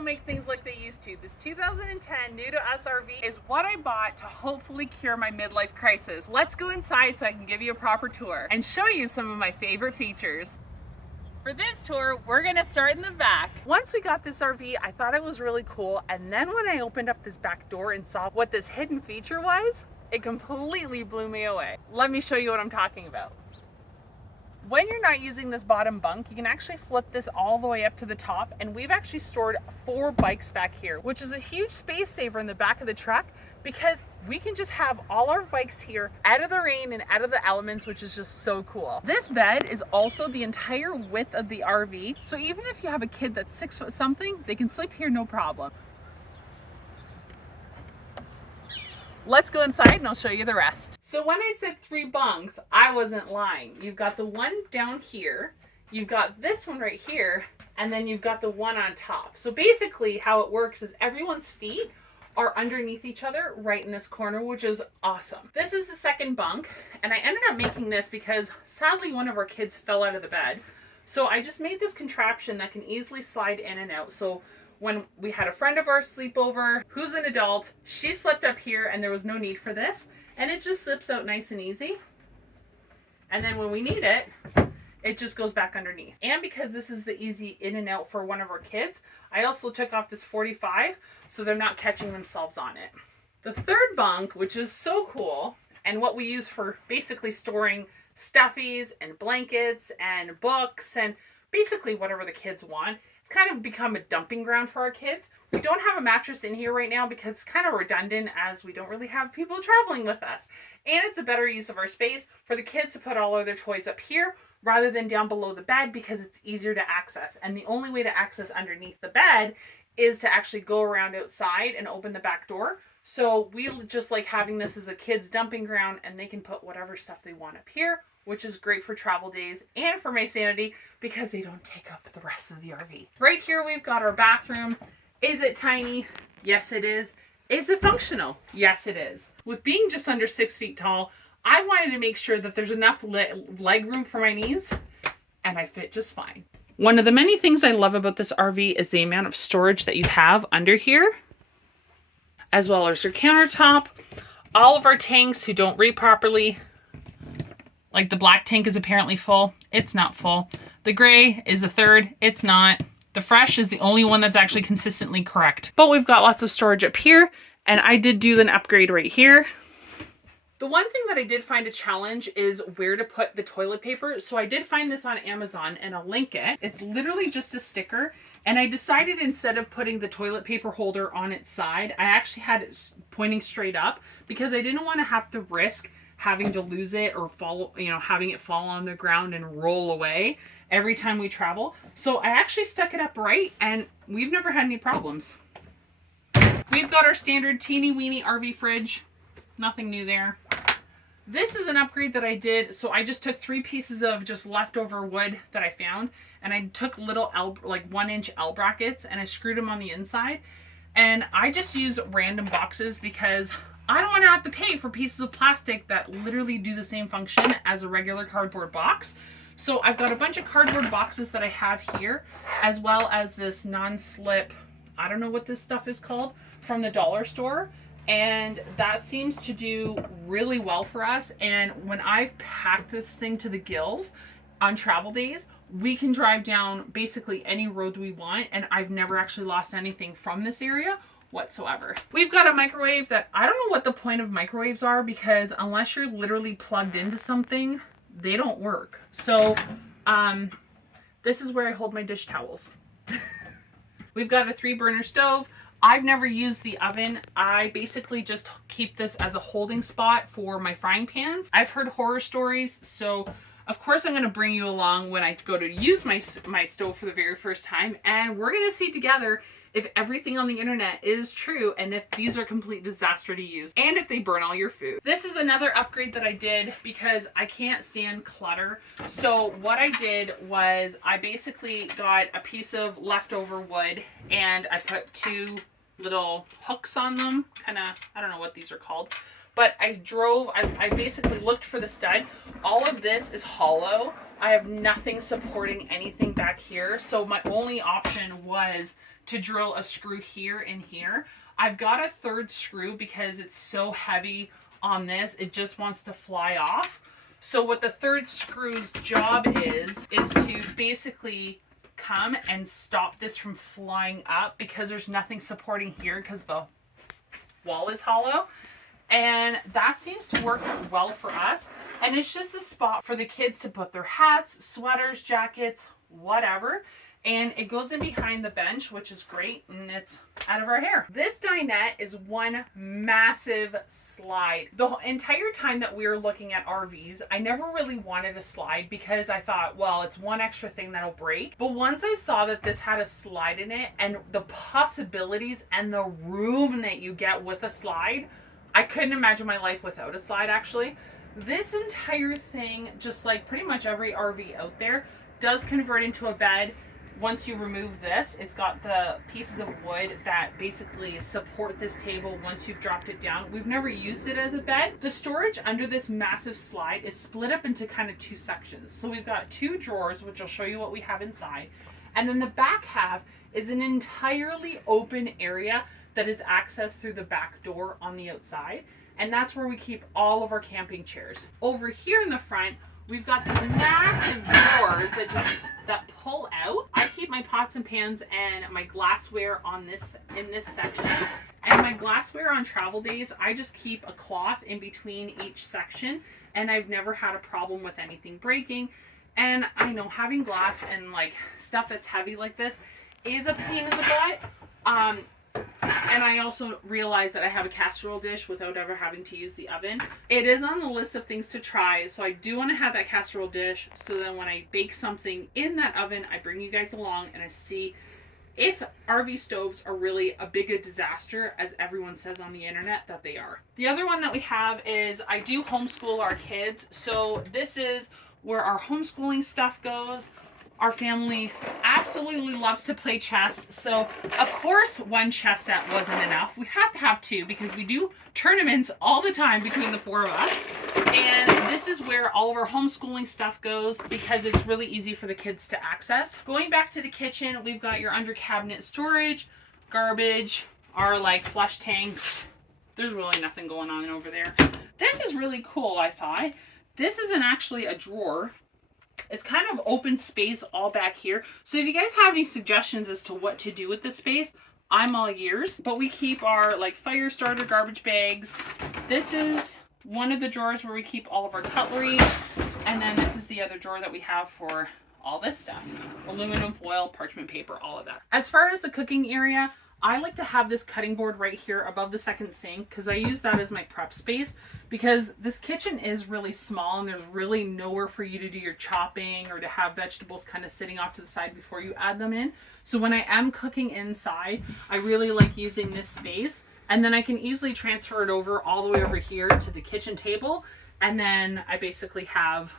don't make things like they used to. This 2010 new to us RV is what I bought to hopefully cure my midlife crisis. Let's go inside so I can give you a proper tour and show you some of my favorite features. For this tour, we're gonna start in the back. Once we got this RV, I thought it was really cool, and then when I opened up this back door and saw what this hidden feature was, it completely blew me away. Let me show you what I'm talking about. When you're not using this bottom bunk, you can actually flip this all the way up to the top, and we've actually stored 4 bikes back here, which is a huge space saver in the back of the truck because we can just have all our bikes here out of the rain and out of the elements, which is just so cool. This bed is also the entire width of the RV, so even if you have a kid that's 6 foot something, they can sleep here no problem. Let's go inside and I'll show you the rest. So when I said 3 bunks, I wasn't lying. You've got the one down here, you've got this one right here, and then you've got the one on top. So basically how it works is everyone's feet are underneath each other right in this corner, which is awesome. This is the second bunk, and I ended up making this because sadly one of our kids fell out of the bed. So I just made this contraption that can easily slide in and out. So when we had a friend of ours sleep over, who's an adult, she slept up here and there was no need for this. And it just slips out nice and easy. And then when we need it, it just goes back underneath. And because this is the easy in and out for one of our kids, I also took off this 45 so they're not catching themselves on it. The third bunk, which is so cool, and what we use for basically storing stuffies and blankets and books and basically whatever the kids want. It's kind of become a dumping ground for our kids. We don't have a mattress in here right now because it's kind of redundant as we don't really have people traveling with us. And it's a better use of our space for the kids to put all of their toys up here rather than down below the bed because it's easier to access. And the only way to access underneath the bed is to actually go around outside and open the back door. So we just like having this as a kid's dumping ground, and they can put whatever stuff they want up here, which is great for travel days and for my sanity because they don't take up the rest of the RV. Right here, we've got our bathroom. Is it tiny? Yes, it is. Is it functional? Yes, it is. With being just under 6 feet tall, I wanted to make sure that there's enough leg room for my knees, and I fit just fine. One of the many things I love about this RV is the amount of storage that you have under here, as well as your countertop. All of our tanks who don't read properly, like the black tank is apparently full. It's not full. The gray is a third. It's not. The fresh is the only one that's actually consistently correct. But we've got lots of storage up here, and I did do an upgrade right here. The one thing that I did find a challenge is where to put the toilet paper. So I did find this on Amazon, and I'll link it. It's literally just a sticker. And I decided instead of putting the toilet paper holder on its side, I actually had it pointing straight up because I didn't want to have to risk having to lose it or fall, having it fall on the ground and roll away every time we travel. So I actually stuck it upright, and we've never had any problems. We've got our standard teeny weeny RV fridge. Nothing new there. This is an upgrade that I did. So I just took 3 pieces of just leftover wood that I found, and I took little like 1-inch L brackets, and I screwed them on the inside. And I just use random boxes because I don't want to have to pay for pieces of plastic that literally do the same function as a regular cardboard box. So I've got a bunch of cardboard boxes that I have here, as well as this non-slip, I don't know what this stuff is called, from the dollar store. And that seems to do really well for us. And when I've packed this thing to the gills on travel days, we can drive down basically any road we want. And I've never actually lost anything from this area whatsoever. We've got a microwave that I don't know what the point of microwaves are because unless you're literally plugged into something, they don't work. So this is where I hold my dish towels. We've got a 3-burner stove. I've never used the oven. I basically just keep this as a holding spot for my frying pans. I've heard horror stories, so of course I'm going to bring you along when I go to use my stove for the very first time, and we're going to see together if everything on the internet is true and if these are a complete disaster to use and if they burn all your food. This is another upgrade that I did because I can't stand clutter. So what I did was I basically got a piece of leftover wood and I put 2 little hooks on them. I don't know what these are called. But I basically looked for the stud. All of this is hollow. I have nothing supporting anything back here. So my only option was to drill a screw here and here. I've got a third screw because it's so heavy on this, it just wants to fly off. So what the third screw's job is to basically come and stop this from flying up, because there's nothing supporting here because the wall is hollow. And that seems to work well for us. And it's just a spot for the kids to put their hats, sweaters, jackets, whatever. And it goes in behind the bench, which is great, and it's out of our hair. This dinette is one massive slide. The entire time that we were looking at RVs, I never really wanted a slide because I thought, well, it's one extra thing that'll break. But once I saw that this had a slide in it and the possibilities and the room that you get with a slide, I couldn't imagine my life without a slide, actually. This entire thing, just like pretty much every RV out there, does convert into a bed. Once you remove this, it's got the pieces of wood that basically support this table once you've dropped it down. We've never used it as a bed. The storage under this massive slide is split up into kind of two sections. So we've got two drawers, which I'll show you what we have inside. And then the back half is an entirely open area that is accessed through the back door on the outside. And that's where we keep all of our camping chairs. Over here in the front, we've got these massive drawers that pull out. I keep my pots and pans and my glassware in this section. And my glassware on travel days, I just keep a cloth in between each section, and I've never had a problem with anything breaking. And I know having glass and like stuff that's heavy like this is a pain in the butt. And I also realize that I have a casserole dish without ever having to use the oven. It is on the list of things to try, so I do want to have that casserole dish, so then when I bake something in that oven, I bring you guys along and I see if RV stoves are really a big a disaster, as everyone says on the internet that they are. The other one that we have is, I do homeschool our kids, so this is where our homeschooling stuff goes. Our family absolutely loves to play chess. So, of course, one chess set wasn't enough. We have to have two because we do tournaments all the time between the four of us. And this is where all of our homeschooling stuff goes because it's really easy for the kids to access. Going back to the kitchen, we've got your under cabinet storage, garbage, our like flush tanks. There's really nothing going on over there. This is really cool, I thought. This isn't actually a drawer. It's kind of open space all back here. So if you guys have any suggestions as to what to do with this space, I'm all ears. But we keep our like fire starter garbage bags. This is one of the drawers where we keep all of our cutlery. And then this is the other drawer that we have for all this stuff. Aluminum foil, parchment paper, all of that. As far as the cooking area, I like to have this cutting board right here above the second sink because I use that as my prep space, because this kitchen is really small and there's really nowhere for you to do your chopping or to have vegetables kind of sitting off to the side before you add them in. So when I am cooking inside, I really like using this space, and then I can easily transfer it over all the way over here to the kitchen table, and then I basically have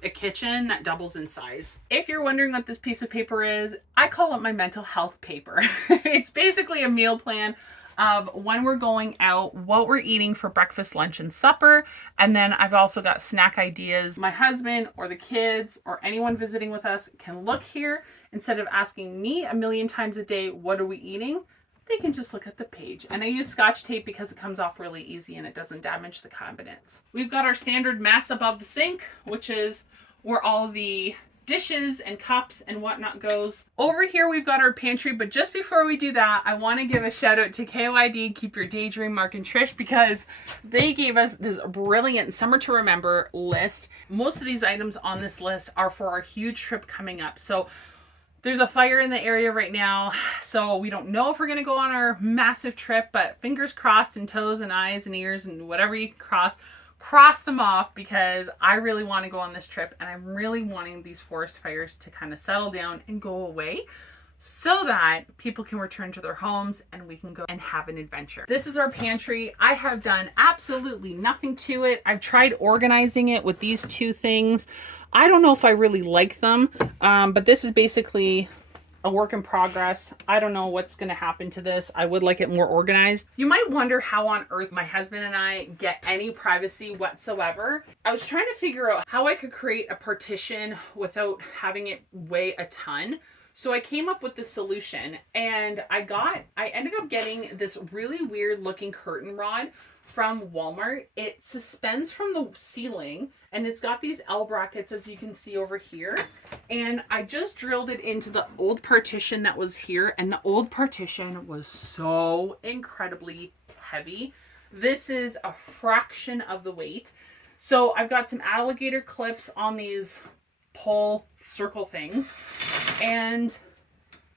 a kitchen that doubles in size. If you're wondering what this piece of paper is, I call it my mental health paper. It's basically a meal plan of when we're going out, what we're eating for breakfast, lunch, and supper. And then I've also got snack ideas. My husband or the kids or anyone visiting with us can look here. Instead of asking me a million times a day, what are we eating? They can just look at the page. And I use Scotch tape because it comes off really easy and it doesn't damage the cabinets. We've got our standard mess above the sink, which is where all the dishes and cups and whatnot goes. Over here we've got our pantry, but just before we do that, I want to give a shout out to KYD, Keep Your Daydream, Mark and Trish, because they gave us this brilliant summer to remember list. Most of these items on this list are for our huge trip coming up. So there's a fire in the area right now, so we don't know if we're going to go on our massive trip, but fingers crossed and toes and eyes and ears and whatever you can cross them off, because I really want to go on this trip and I'm really wanting these forest fires to kind of settle down and go away so that people can return to their homes and we can go and have an adventure. This is our pantry. I have done absolutely nothing to it. I've tried organizing it with these two things. I don't know if I really like them, but this is basically a work in progress. I don't know what's going to happen to this. I would like it more organized. You might wonder how on earth my husband and I get any privacy whatsoever. I was trying to figure out how I could create a partition without having it weigh a ton. So I came up with the solution, and I ended up getting this really weird looking curtain rod from Walmart. It suspends from the ceiling, and it's got these L brackets, as you can see over here. And I just drilled it into the old partition that was here, and the old partition was so incredibly heavy. This is a fraction of the weight. So I've got some alligator clips on these pole circle things, and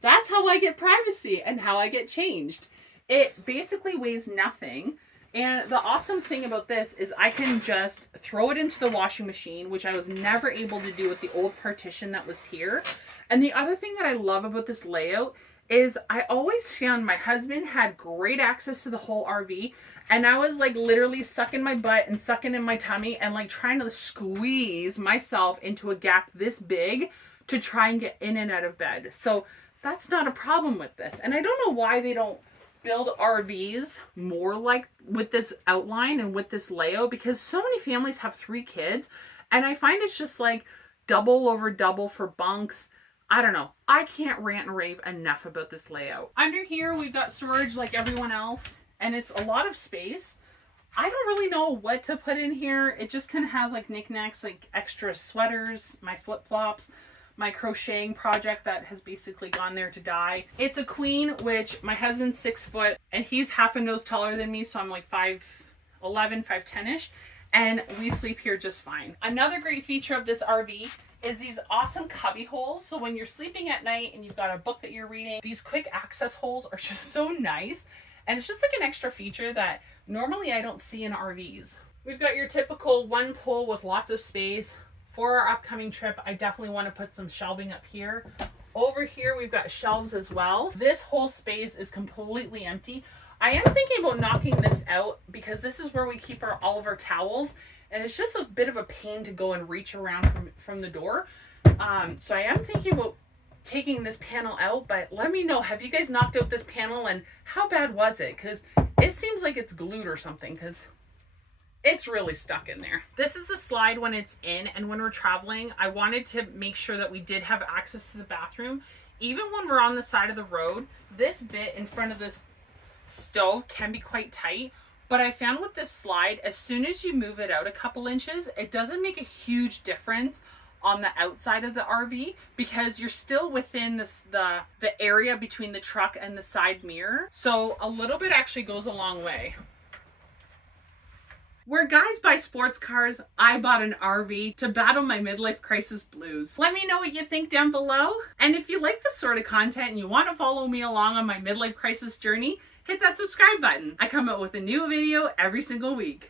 that's how I get privacy and how I get changed. It basically weighs nothing. And the awesome thing about this is I can just throw it into the washing machine, which I was never able to do with the old partition that was here. And the other thing that I love about this layout is I always found my husband had great access to the whole RV, and I was like literally sucking my butt and sucking in my tummy and like trying to squeeze myself into a gap this big to try and get in and out of bed. So that's not a problem with this. And I don't know why they don't build RVs more like with this outline and with this layout, because so many families have 3 kids, and I find it's just like double over double for bunks. I don't know. I can't rant and rave enough about this layout. Under here, we've got storage like everyone else, and it's a lot of space. I don't really know what to put in here. It just kind of has like knickknacks, like extra sweaters, my flip-flops, my crocheting project that has basically gone there to die. It's a queen, which my husband's 6 foot, and he's half a nose taller than me, so I'm like 5'11", 5'10"-ish, and we sleep here just fine. Another great feature of this RV is these awesome cubby holes. So when you're sleeping at night and you've got a book that you're reading, these quick access holes are just so nice. And it's just like an extra feature that normally I don't see in RVs. We've got your typical one pool with lots of space. For our upcoming trip, I definitely want to put some shelving up here. Over here, we've got shelves as well. This whole space is completely empty. I am thinking about knocking this out because this is where we keep all of our towels. And it's just a bit of a pain to go and reach around from the door. So I am thinking about taking this panel out, but let me know, have you guys knocked out this panel and how bad was it? Because it seems like it's glued or something, because it's really stuck in there. This is the slide when it's in, and when we're traveling, I wanted to make sure that we did have access to the bathroom. Even when we're on the side of the road, this bit in front of this stove can be quite tight. But I found with this slide, as soon as you move it out a couple inches, it doesn't make a huge difference on the outside of the RV, because you're still within the area between the truck and the side mirror. So a little bit actually goes a long way. Where guys buy sports cars, I bought an RV to battle my midlife crisis blues. Let me know what you think down below. And if you like this sort of content and you want to follow me along on my midlife crisis journey, hit that subscribe button. I come out with a new video every single week.